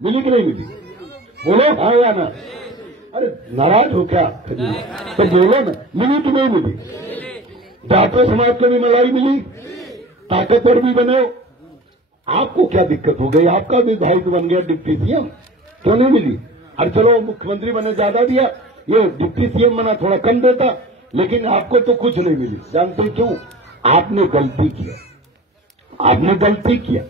मिली कि नहीं मिली? बोलो हाँ या ना। अरे नाराज हो क्या? तो बोलो ना, मिली कि नहीं मिली? जाटो समाज को भी मलाई मिली, ताकतवर भी बने। आपको क्या दिक्कत हो गई? आपका भी भाई तो बन गया डिप्टी सीएम, क्यों नहीं मिली? अरे चलो मुख्यमंत्री बने ज्यादा दिया, ये डिप्टी सीएम बना थोड़ा कम देता, लेकिन आपको तो कुछ नहीं मिली। जानते क्यों? आपने गलती किया, आपने गलती किया।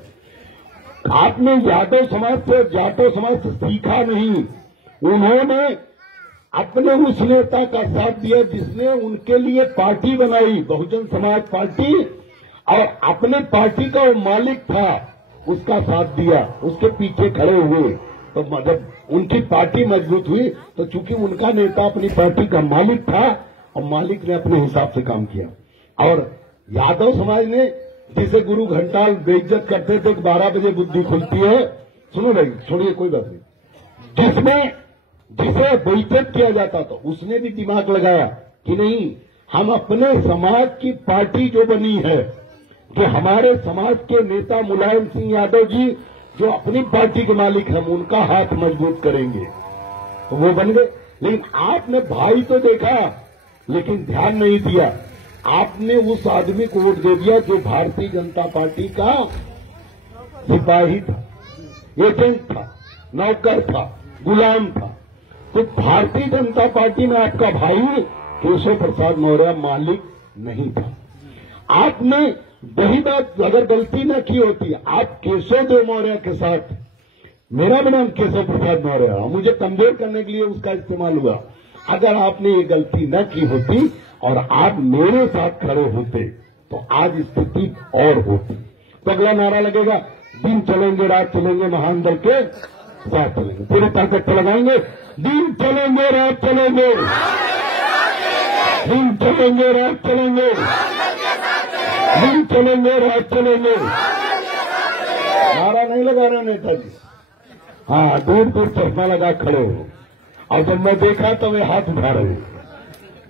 आपने यादव समाज से, जाटो समाज से सीखा नहीं। उन्होंने अपने उस नेता का साथ दिया जिसने उनके लिए पार्टी बनाई, बहुजन समाज पार्टी, और अपने पार्टी का वो मालिक था, उसका साथ दिया, उसके पीछे खड़े हुए। तो जब उनकी पार्टी मजबूत हुई तो चूंकि उनका नेता अपनी पार्टी का मालिक था और मालिक ने अपने हिसाब से काम किया। और यादव समाज ने, जिसे गुरु घंटाल बेइज्जत करते थे, 12 बजे बुद्धि खुलती है, सुनो भाई, छोड़िए कोई बात नहीं, जिसे बेइज्जत किया जाता था उसने भी दिमाग लगाया कि नहीं, हम अपने समाज की पार्टी जो बनी है, जो हमारे समाज के नेता मुलायम सिंह यादव जी जो अपनी पार्टी के मालिक हैं, उनका हाथ मजबूत करेंगे, तो वो बन गए। लेकिन आपने भाई तो देखा, लेकिन ध्यान नहीं दिया। आपने उस आदमी को वोट दे दिया जो भारतीय जनता पार्टी का सिपाही था, एजेंट था, नौकर था, गुलाम था। तो भारतीय जनता पार्टी में आपका भाई केशव प्रसाद मौर्य मालिक नहीं था। आपने वही बात अगर गलती न की होती, आप केशव देव मौर्य के साथ, मेरा भी नाम केशव प्रसाद मौर्य है, मुझे कमजोर करने के लिए उसका इस्तेमाल हुआ। अगर आपने ये गलती न की होती और आप मेरे साथ खड़े होते तो आज स्थिति और होती। तो अगला नारा लगेगा, दिन चलेंगे रात चलेंगे, महान दल के साथ चलेंगे, पूरी ताकत से लगाएंगे। दिन चलेंगे रात चलेंगे, दिन चलेंगे रात चलेंगे, दिन चलेंगे रात चलेंगे। नारा नहीं लगा रहे नेताजी? हाँ, दूर दूर चश्मा लगा खड़े हो, और जब मैं देखा तो वे हाथ उठा रहे हो।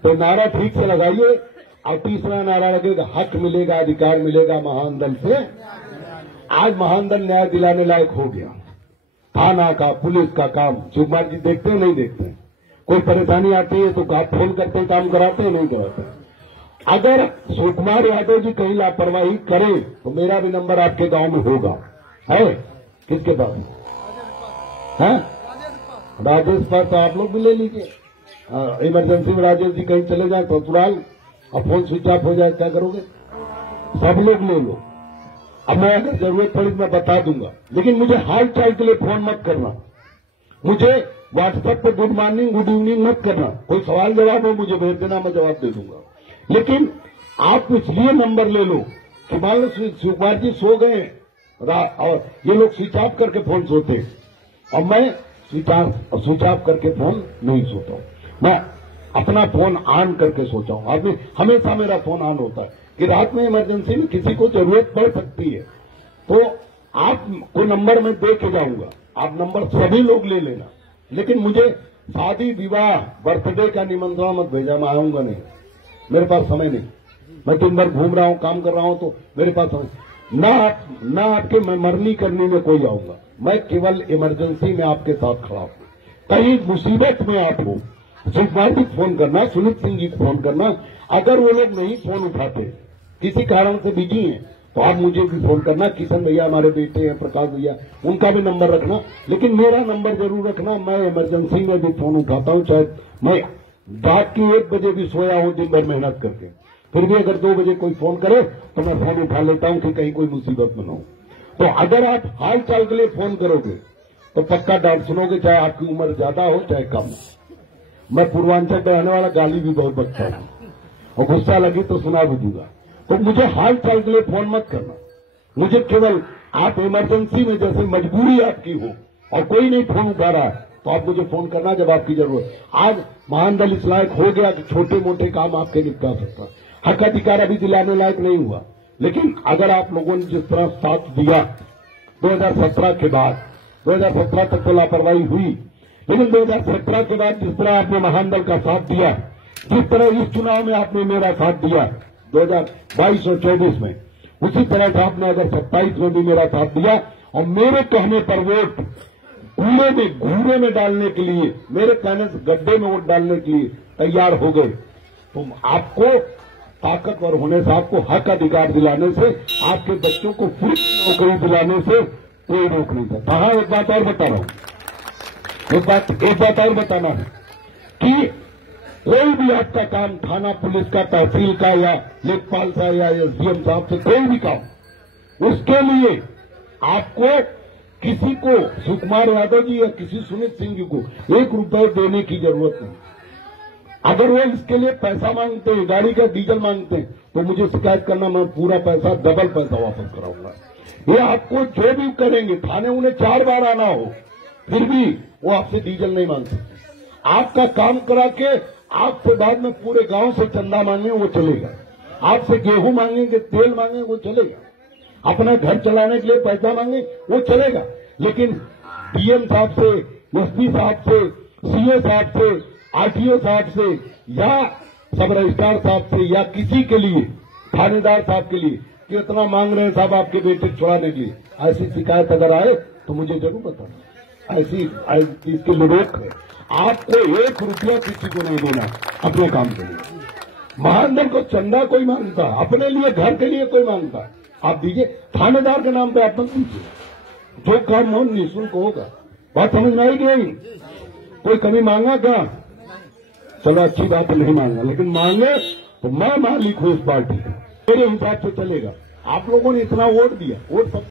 तो नारा ठीक से लगाइए। और तीसरा नारा लगेगा, हक मिलेगा, अधिकार मिलेगा महान दल से। आज महान दल न्याय दिलाने लायक हो गया। थाना का, पुलिस का काम शिवकुमार जी देखते हैं नहीं देखते हैं? कोई परेशानी आती है तो आप फोन करते काम कराते हैं नहीं कराते? अगर शिवकुमार यादव जी कहीं लापरवाही करें तो मेरा भी नंबर आपके गांव में होगा, है? किसके पास है? राजेश पास, तो आप लोग भी ले लीजिए। इमरजेंसी में राजेश जी कहीं चले जाए तो तुरंत, और फोन स्विच ऑफ हो जाए, क्या करोगे? सब लोग ले लो। अब मैं अगर जरूरत पड़ी मैं बता दूंगा, लेकिन मुझे हाल चाल के लिए फोन मत करना। मुझे व्हाट्सएप पर गुड मॉर्निंग गुड इवनिंग मत करना। कोई सवाल जवाब हो मुझे भेज देना, मैं जवाब दे दूंगा। लेकिन आप इसलिए नंबर ले लो कि मान लो शिवकुमार जी सो गए और ये लोग स्विच ऑफ करके फोन सोते, और मैं स्विच ऑफ करके फोन नहीं सोता हूं, मैं अपना फोन ऑन करके सोचा हूं। अभी हमेशा मेरा फोन ऑन होता है कि रात में इमरजेंसी में किसी को जरूरत पड़ सकती है तो आपको नंबर मैं दे के जाऊंगा, आप नंबर सभी लोग ले लेना। लेकिन मुझे शादी विवाह बर्थडे का निमंत्रण मत भेजा, मैं आऊंगा नहीं, मेरे पास समय नहीं। मैं दिन भर घूम रहा हूं, काम कर रहा हूं, तो मेरे पास समय ना आपके मैं मरनी करने में कोई आऊंगा। मैं केवल इमरजेंसी में आपके साथ खड़ा हूं। कहीं मुसीबत में आप हो, शिवकुमार जी फोन करना, सुनीत सिंह जी फोन करना। अगर वो लोग नहीं फोन उठाते, किसी कारण से बिजी हैं, तो आप मुझे भी फोन करना। किशन भैया हमारे बेटे हैं, प्रकाश भैया, उनका भी नंबर रखना, लेकिन मेरा नंबर जरूर रखना। मैं इमरजेंसी में भी फोन उठाता हूं, चाहे मैं रात की 1 बजे भी सोया हूं दिन भर मेहनत करके, फिर भी अगर 2 बजे कोई फोन करे तो मैं फोन उठा लेता हूं कि कहीं कोई मुसीबत में ना हो। तो अगर आप हाल चाल के लिए फोन करोगे तो पक्का डांट सुनोगे, चाहे आपकी उम्र ज्यादा हो चाहे कम। मैं पूर्वांचल में रहने वाला, गाली भी बहुत बकता हूं, और गुस्सा लगी तो सुना भी दूंगा। तो मुझे हाल चाल के लिए फोन मत करना। मुझे केवल आप इमरजेंसी में, जैसे मजबूरी आपकी हो और कोई नहीं फोन उठा रहा है, तो आप मुझे फोन करना जब आपकी जरूरत। आज महान दल इस लायक हो गया कि छोटे मोटे काम आपके निपटा सकता। हक अधिकार अभी दिलाने लायक नहीं हुआ, लेकिन अगर आप लोगों ने जिस तरह साथ दिया 2017 के बाद, 2017 तक तो लापरवाही हुई, लेकिन 2017 के बाद जिस तरह आपने महान दल का साथ दिया, जिस तरह इस चुनाव में आपने मेरा साथ दिया 2022 और 24 में, उसी तरह से आपने अगर 27 में भी मेरा साथ दिया और मेरे कहने पर वोट कूड़े में घूरे में डालने के लिए, मेरे कहने से गड्ढे में वोट डालने के लिए तैयार हो गए, तो आपको ताकतवर होने से, आपको हक अधिकार दिलाने से, आपके बच्चों को फ्री नौकरी दिलाने से कोई रोक नहीं सकता। हाँ, एक बात और बता रहा हूं, एक बात और बताना है कि कोई भी आपका काम, थाना पुलिस का, तहसील का, या लेखपाल साहब या एसडीएम साहब से कोई भी काम, उसके लिए आपको किसी को, सुकुमार यादव जी या किसी सुमित सिंह जी को 1 रुपए देने की जरूरत नहीं। अगर वो इसके लिए पैसा मांगते हैं, गाड़ी का डीजल मांगते हैं, तो मुझे शिकायत करना, मैं पूरा पैसा, डबल पैसा वापस कराऊंगा। ये आपको जो भी करेंगे, थाने उन्हें 4 बार आना हो, फिर भी वो आपसे डीजल नहीं मांग सकते। आपका काम करा के आपसे बाद में पूरे गांव से चंदा मांगे वो चलेगा, आपसे गेहूं मांगेंगे, तेल मांगेंगे वो चलेगा, अपना घर चलाने के लिए पैसा मांगे वो चलेगा, लेकिन डीएम साहब से, एसपी साहब से, सीओ साहब से, आरटीओ साहब से या सब रजिस्ट्रार साहब से या किसी के लिए, थानेदार साहब के लिए कि इतना मांग रहे हैं साहब आपके बेटे छुड़ाने के लिए, ऐसी शिकायत अगर आए तो मुझे जरूर बताना। ऐसी इसके लिए रोक है। आपको 1 रुपया किसी को नहीं देना अपने काम के लिए। महानगर को चंदा कोई मांगता, अपने लिए, घर के लिए कोई मांगता, आप दीजिए। थानेदार के नाम पे आप मत दीजिए, जो काम हो निःशुल्क होगा। बात समझ में आएगी नहीं? कोई कमी मांगा क्या? चलो अच्छी बात है, नहीं मांगा, लेकिन मांगे तो मैं मालिक हूं इस पार्टी का, मेरे हिसाब से चलेगा। आप लोगों ने इतना वोट दिया, वोट सब